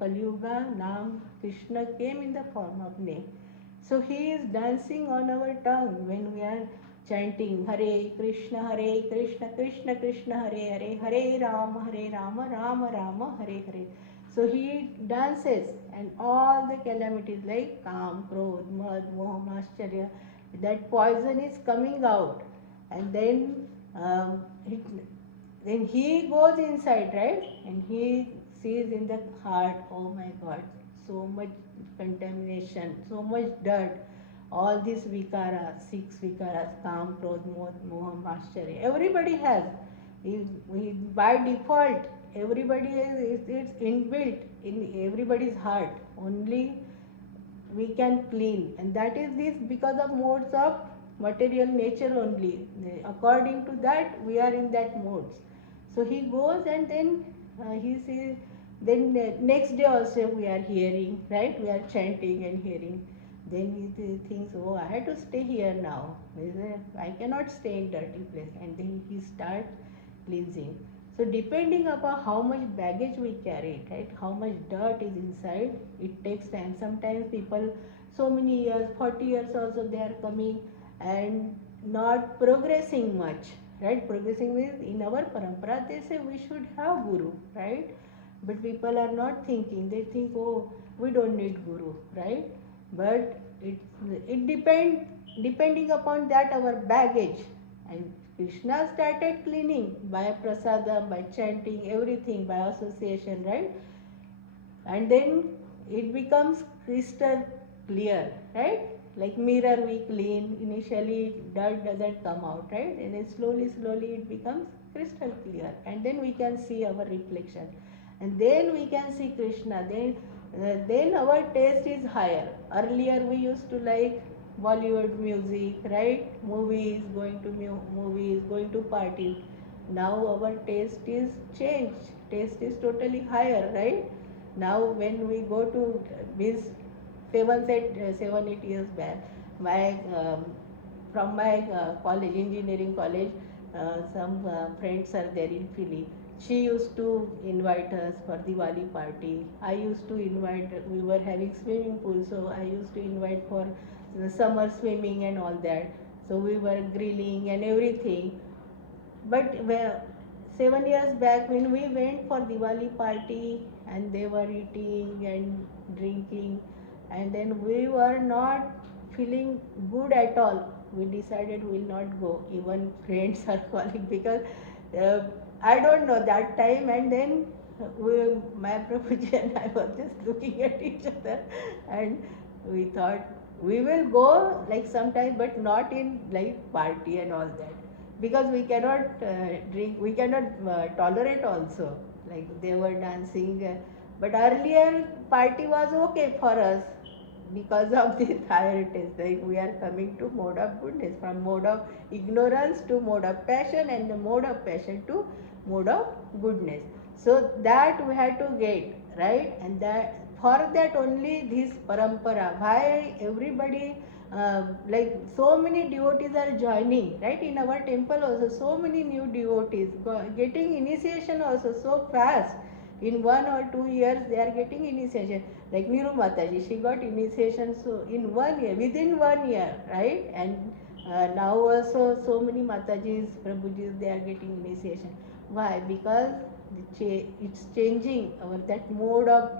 Kali Yuga, Nam, Krishna came in the form of name. So he is dancing on our tongue when we are chanting Hare Krishna, Krishna Krishna, Hare Hare, Hare Rama, Rama Rama, Hare Hare. So he dances, and all the calamities like Kam, Krodh, Mad, Moh, Mascharya, that poison is coming out, and then um, it, then he goes inside, right? And he sees in the heart, oh my God, so much contamination, so much dirt. All these vikaras, 6 vikaras, Kam, Krodh, Moha, Mascharya, everybody has. By default, everybody is, it's inbuilt in everybody's heart. Only we can clean, and that is this because of modes of material nature only. According to that, we are in that modes. So he goes, and then he sees, then next day also we are hearing, right? We are chanting and hearing. Then he thinks, oh, I have to stay here now. I cannot stay in dirty place. And then he starts cleansing. So depending upon how much baggage we carry, right, how much dirt is inside, it takes time. Sometimes people, so many years, 40 years also, they are coming and not progressing much, right? Progressing means in our parampara, they say we should have guru, right? But people are not thinking. They think, oh, we don't need guru, right? But it depending upon that our baggage. And Krishna started cleaning by prasadam, by chanting, everything, by association, right? And then it becomes crystal clear, right? Like mirror we clean, initially dirt doesn't come out, right? And then slowly it becomes crystal clear, and then we can see our reflection, and then we can see Krishna. Then our taste is higher. Earlier we used to like Bollywood music, right? Movies, going to movies, going to parties. Now our taste is changed. Taste is totally higher, right? Now when we go to this 7 8 years back, my from my college, engineering college, some friends are there in Philly. She used to invite us for Diwali party. I used to invite, we were having swimming pool, so I used to invite for the summer swimming and all that. So we were grilling and everything. But 7 years back, when we went for Diwali party, and they were eating and drinking, and then we were not feeling good at all, we decided we will not go. Even friends are calling, because uh, I don't know that time. And then my Prabhuji and I were just looking at each other, and we thought we will go like sometime, but not in like party and all that, because we cannot drink, we cannot tolerate also. Like they were dancing, but earlier party was okay for us because of this higher taste. Like we are coming to mode of goodness, from mode of ignorance to mode of passion, and the mode of passion to mode of goodness. So that we had to get, right? And that, for that only this parampara, why everybody like so many devotees are joining, right? In our temple also, so many new devotees getting initiation also so fast. In 1 or 2 years they are getting initiation. Like Niru Mataji, she got initiation so in 1 year, within 1 year, right? And now also so many Matajis, Prabhujis, they are getting initiation. Why? Because it's changing, our that mode of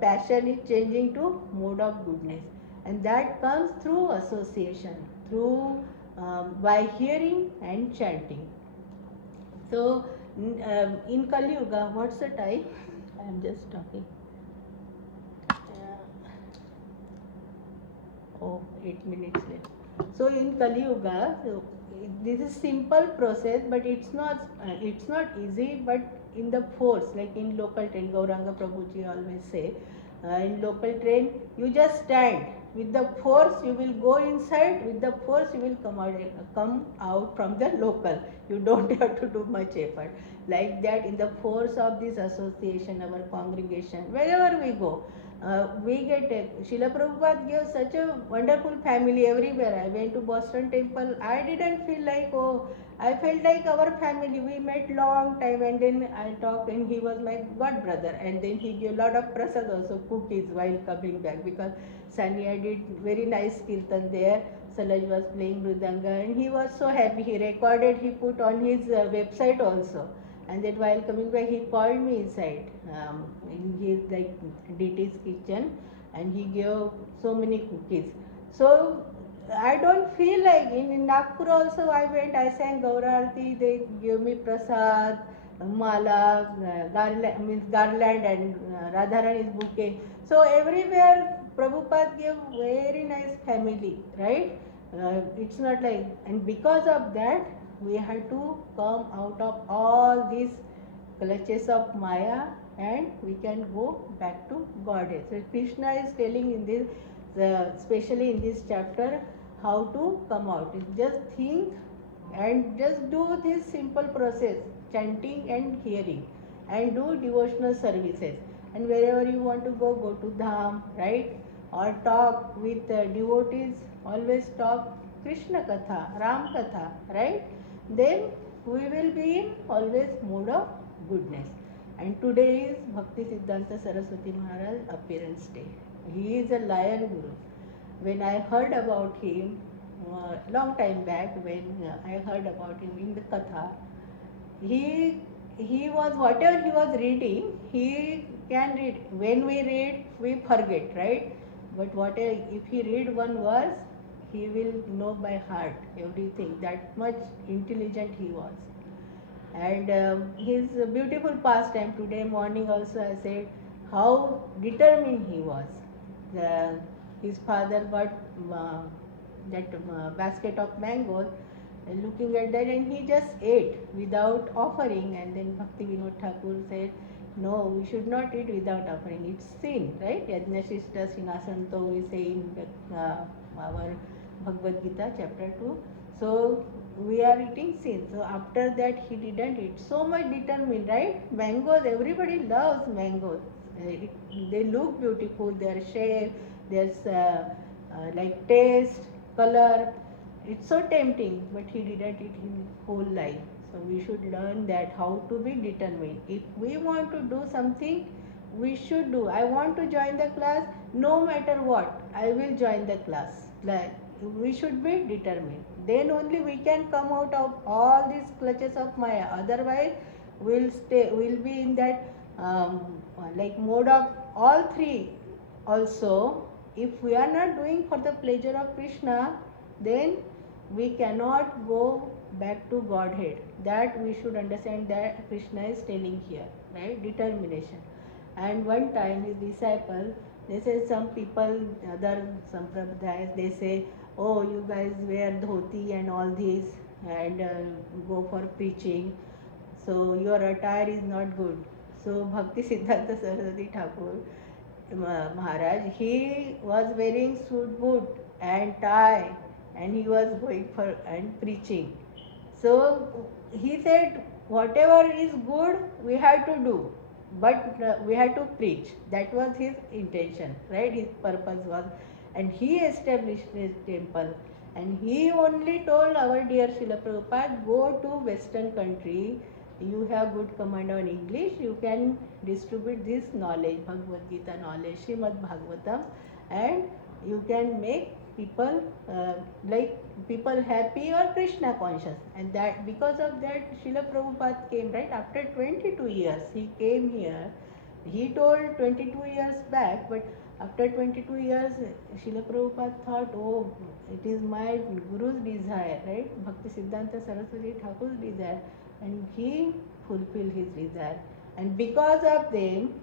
passion is changing to mode of goodness, and that comes through association, through by hearing and chanting. So in Kali Yuga, what's the time? I am just talking. Oh, 8 minutes left. So in Kali Yuga, so this is simple process, but it's not easy. But in the force, like in local train, Gauranga Prabhuji always say, in local train, you just stand. With the force, you will go inside. With the force, you will come out from the local. You don't have to do much effort. Like that, in the force of this association, our congregation, wherever we go, we get it. Srila Prabhupada gave such a wonderful family everywhere. I went to Boston Temple. I didn't feel like, oh, I felt like our family. We met long time, and then I talked, and he was my god brother. And then he gave a lot of prasad also, cookies, while coming back, because Sanya did very nice kirtan there. Salaj was playing Mridanga, and he was so happy. He recorded, he put on his website also. And that while coming back, he called me inside in his like DT's kitchen, and he gave so many cookies. So I don't feel like in Nagpur also I went, I sang Gaura Arti, they gave me prasad, mala, garland, means garland, and Radharani's bouquet. So everywhere Prabhupada gave very nice family, right? It's not like, and because of that we had to come out of all these clutches of Maya, and we can go back to Godhead. So Krishna is telling in this, especially in this chapter, how to come out. Just think and just do this simple process, chanting and hearing, and do devotional services. And wherever you want to go, go to Dham, right? Or talk with devotees, always talk Krishna Katha, Ram Katha, right? Then we will be in always mood of goodness. And today is Bhakti Siddhanta Saraswati Maharaj appearance day. He is a lion guru. When I heard about him, long time back, when I heard about him in the Katha, he he was, whatever he was reading, he can read. When we read, we forget, right? But whatever, if he read one verse, he will know by heart everything. That much intelligent he was. And his beautiful pastime, today morning also I said how determined he was. His father got that basket of mangoes, and looking at that, and he just ate without offering. And then Bhakti Vinod Thakur said, no, we should not eat without offering, it's sin, right? Yajnashishta Sinasanto, we say in our Bhagvat Gita, Chapter 2. So we are eating sin. So after that he didn't eat. So much determined, right? Mangoes, everybody loves mangoes. They look beautiful, their shape, their like taste, color. It's so tempting, but he didn't eat his whole life. So we should learn that how to be determined. If we want to do something, we should do. I want to join the class, no matter what, I will join the class. Like, we should be determined. Then only we can come out of all these clutches of Maya. Otherwise, we'll be in that like mode of all three. Also, if we are not doing for the pleasure of Krishna, then we cannot go back to Godhead. That we should understand, that Krishna is telling here, right? Determination. And one time his disciple, they say, some people, other sampradayas, they say, oh, you guys wear dhoti and all this, and go for preaching, so your attire is not good. So Bhakti Siddhanta Saraswati Thakur Maharaj, he was wearing suit boot and tie, and he was going for and preaching. So he said, whatever is good we have to do, but we have to preach. That was his intention, right? His purpose was, and he established his temple. And he only told our dear Srila Prabhupada, go to Western country, you have good command on English, you can distribute this knowledge, Bhagavad Gita knowledge, Srimad Bhagavatam, and you can make people like people happy or Krishna conscious. And that because of that Srila Prabhupada came, right? After 22 years he came here. He told 22 years back, but after 22 years Srila Prabhupada thought, oh, it is my Guru's desire, right? Bhakti Siddhanta Saraswati Thakur's desire, and he fulfilled his desire. And because of them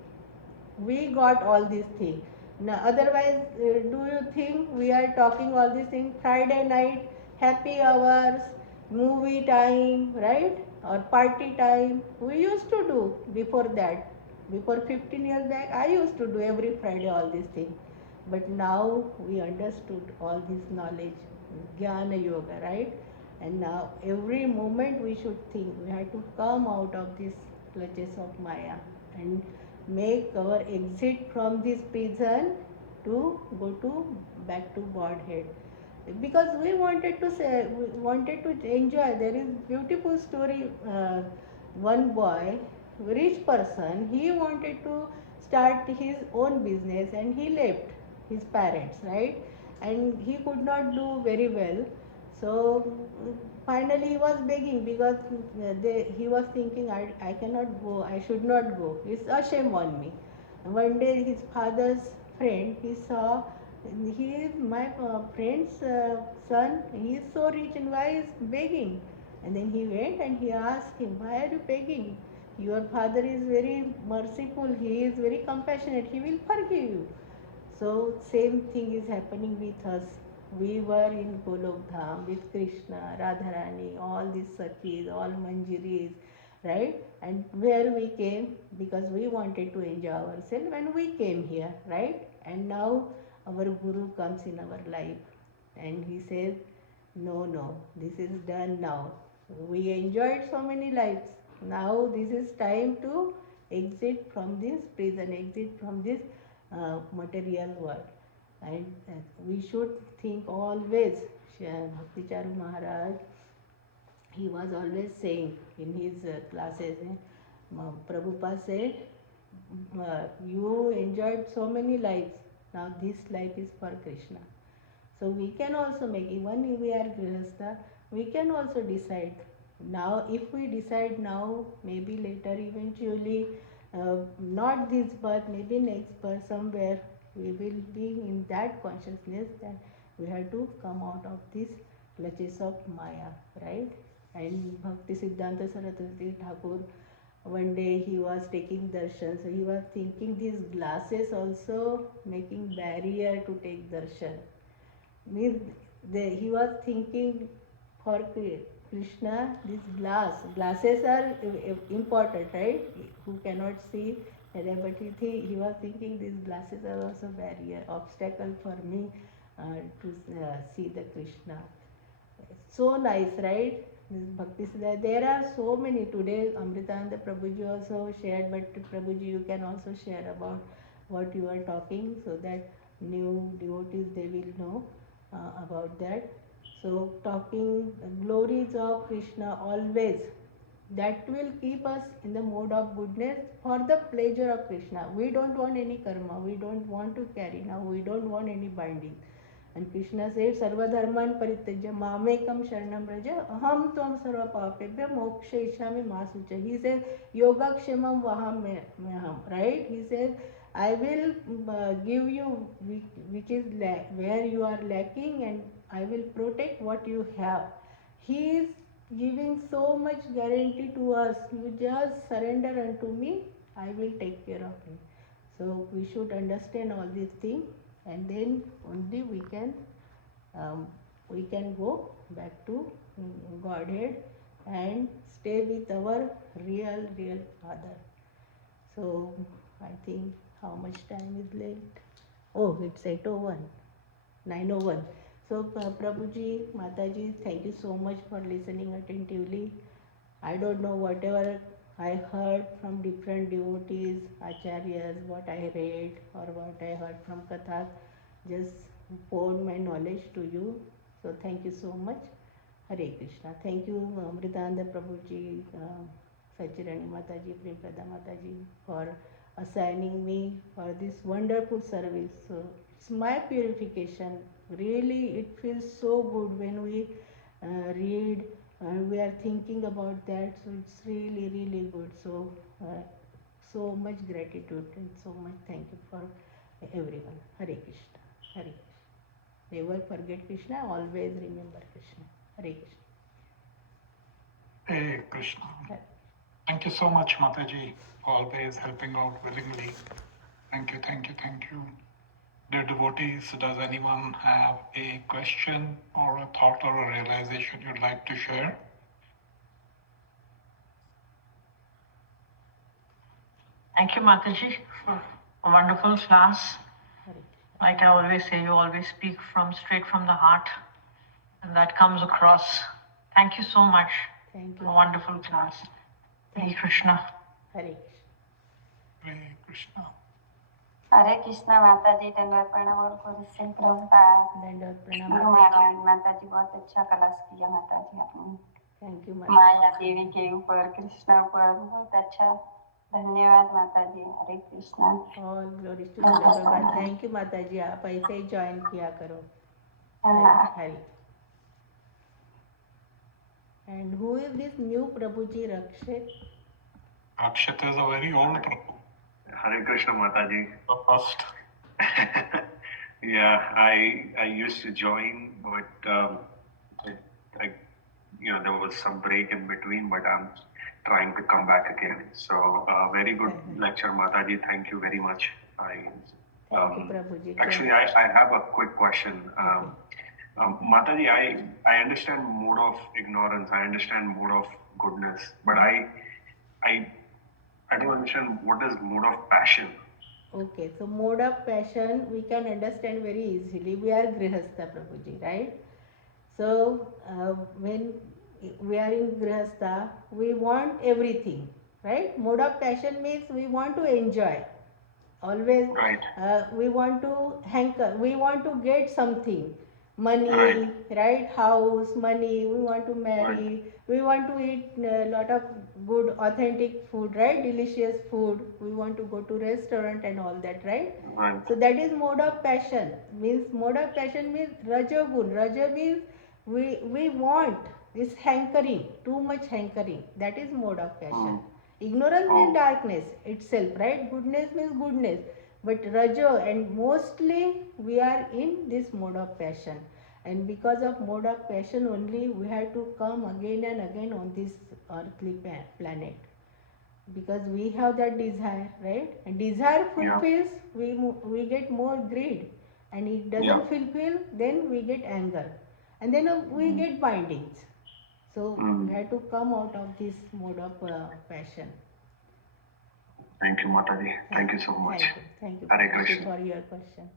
we got all these things. Now, otherwise, do you think we are talking all these things? Friday night, happy hours, movie time, right? Or party time. We used to do before that. Before 15 years back, I used to do every Friday all these things. But now we understood all this knowledge, Jnana Yoga, right? And now every moment we should think, we have to come out of these clutches of Maya and make our exit from this prison to go to back to Godhead. Because we wanted to say, we wanted to enjoy. There is beautiful story. One boy, rich person, he wanted to start his own business, and he left his parents, right? and he could not do very well. So finally he was begging, because he was thinking, I cannot go, I should not go, it's a shame on me. One day his father's friend, he saw, he is my friend's son, he is so rich and why is begging? And then he went and he asked him, why are you begging? Your father is very merciful, he is very compassionate, he will forgive you. So same thing is happening with us. We were in Golok Dham with Krishna, Radharani, all these Sakhis, all Manjiris, right? And where we came, because we wanted to enjoy ourselves, and we came here, right? And now our Guru comes in our life and he says, no, no, this is done now. We enjoyed so many lives. Now this is time to exit from this prison, exit from this material world. And we should think always. Bhakti Charu Maharaj, he was always saying in his classes, Prabhupada said, you enjoyed so many lives, now this life is for Krishna. So we can also make, even if we are Grihastha, we can also decide. Now, if we decide now, maybe later, eventually, not this birth, maybe next birth, somewhere, we will be in that consciousness that we have to come out of these clutches of Maya, right? And Bhakti Siddhanta Saraswati Thakur, one day he was taking darshan, so he was thinking these glasses also making barrier to take darshan. Means he was thinking for Krishna, these glasses are important, right? Who cannot see, but he was thinking these glasses are also barrier, obstacle for me to see the Krishna. So nice, right? This Bhakti Siddha. There are so many. Today Amritananda Prabhuji also shared, but Prabhuji, you can also share about what you are talking, so that new devotees, they will know about that. So talking glories of Krishna always, that will keep us in the mode of goodness for the pleasure of Krishna. We don't want any karma, we don't want to carry now, we don't want any binding. And Krishna said, Sarva Dharman Parityajya Mamekam Sharanam Braja Aham Tvam Sarva Papebhya Moksha Ishami Masucha. He said, Yoga Kshemam Vaham Meham. Right? He said, I will give you which is where you are lacking, and I will protect what you have. He is giving so much guarantee to us. You just surrender unto me, I will take care of you. So we should understand all these things, and then only um, we can go back to Godhead and stay with our real Father. So I think how much time is left? Oh, it's 8:01, 9:01. So Prabhuji, Mataji, thank you so much for listening attentively. I don't know, whatever I heard from different devotees, acharyas, what I read or what I heard from Kathas, just poured my knowledge to you. So thank you so much. Hare Krishna. Thank you, Amritananda Prabhuji, Sachirani Mataji, Premprada Mataji, for assigning me for this wonderful service. So it's my purification. Really, it feels so good when we read, we are thinking about that. So it's really good. So so much gratitude and so much thank you for everyone. Hare Krishna. Hare Krishna. Never forget Krishna, always remember Krishna. Hare Krishna. Hey Krishna. Thank you so much, Mataji, always helping out willingly. Thank you, thank you, thank you. Dear devotees, does anyone have a question or a thought or a realization you'd like to share? Thank you, Mataji, for a wonderful class. Like I always say, you always speak straight from the heart, and that comes across. Thank you so much. Thank you. A wonderful class. Hare Krishna. Hare Hare Krishna. हरे कृष्णा माता जी, दंडवत प्रणाम और गुरु से प्रभुपाद। दंडवत प्रणाम महाराज माता जी, बहुत अच्छा क्लास किया माता जी आपने। थैंक यू माया देवी के ऊपर, कृष्णा पर, बहुत अच्छा। धन्यवाद माता जी। Hare Krishna. All glories to Prabhupada. Thank you माता जी, आप ऐसे ही ज्वाइन किया करो। Hari. And who is this new Prabhuji Rakshit? Akshat is a very old Prabhu. Hare Krishna Mataji. The first. Yeah, I used to join, but there was some break in between, but I'm trying to come back again. So very good lecture, Mataji. Thank you very much. Thank you, Prabhuji. Actually, I have a quick question. Mataji, I understand mode of ignorance. I understand mode of goodness, but I don't understand what is mode of passion. Okay, so mode of passion we can understand very easily. We are Grihastha, Prabhuji, right? So when we are in Grihastha, we want everything, right? Mode of passion means we want to enjoy. Always Right. We want to hanker, we want to get something. Money, Right. House, money, we want to marry, we want to eat a lot of good authentic food, right? Delicious food, we want to go to restaurant and all that, right? Right. So that is mode of passion. Means mode of passion means rajagun. Raja means we want this hankering, too much hankering. That is mode of passion. Ignorance means darkness itself, right? Goodness means goodness. But raja, and mostly we are in this mode of passion. And because of mode of passion only, we have to come again and again on this earthly planet. Because we have that desire, right? And desire fulfills, we get more greed. And it doesn't fulfill, then we get anger. And then we get bindings. So we have to come out of this mode of passion. Thank you, Mataji. Thank you so much. Thank you. Hare Thank you Krishna. for your question.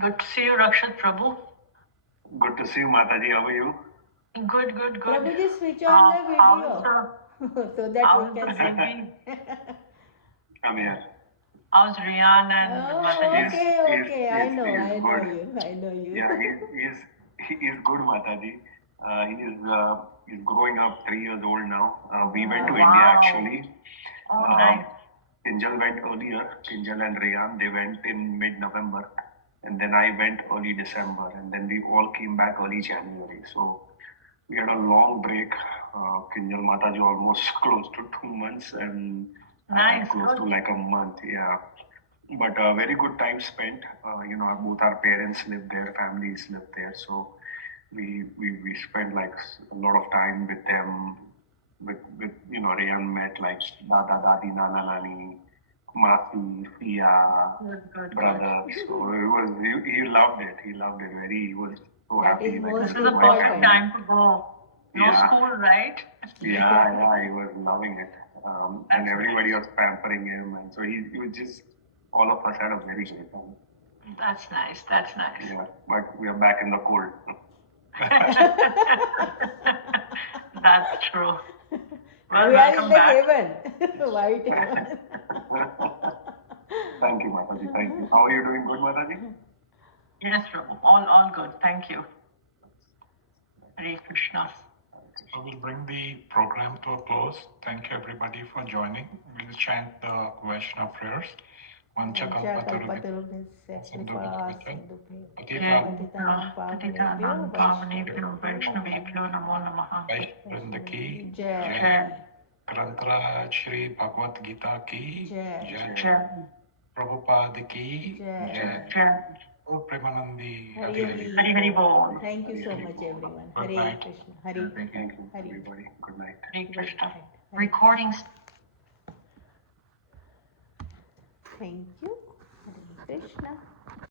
Good to see you, Rakshit Prabhu. Good to see you, Mataji. How are you? Good. Prabhuji, switch on the video so that we can see. Come here. How's Rian and Mataji? Okay. I know you. Yeah, he is good, Mataji. He's growing up, 3 years old now. We went to India actually. Oh, nice. Kinjal went earlier. Kinjal and Rayan, they went in mid-November. And then I went early December. And then we all came back early January. So we had a long break. Kinjal Mataji almost close to 2 months. And Nice. close to like a month, yeah. But very good time spent. Both our parents live there, families live there. So we spent like a lot of time with them. With Rayan met like Dada, Dadi, Nana, Nani, Masi, Fia, brother. So he loved it. He loved it very. He was so happy. This is the perfect time to go. No school, right? Yeah, he was loving it. And everybody was pampering him, and so he was just, all of us had a very great time. That's nice. Yeah, but we are back in the cold. That's true. Well, we are in welcome the back. heaven. White heaven. Thank you, Mataji. Thank you. How are you doing? Good, Mataji? Yes, Prabhu. All good. Thank you. Hare Krishna. I will bring the program to a close. Thank you everybody for joining. We'll chant the Vaishnava prayers. Patitanam Pavanebhyo Vaishnavebhyo Namo Namaha. वैष्णववृंद की जय। जय। ग्रंथराज श्री भगवत गीता की जय। Jai. Prabhupada की जय। Jai. और Premanandi Hari Hari Hari Bol. Thank you so much, everyone. Good Hare night. Krishna. Hare Thank you, Hare. everybody. Good night. Hare Krishna. Hare. Recordings. Thank you. Hare Krishna.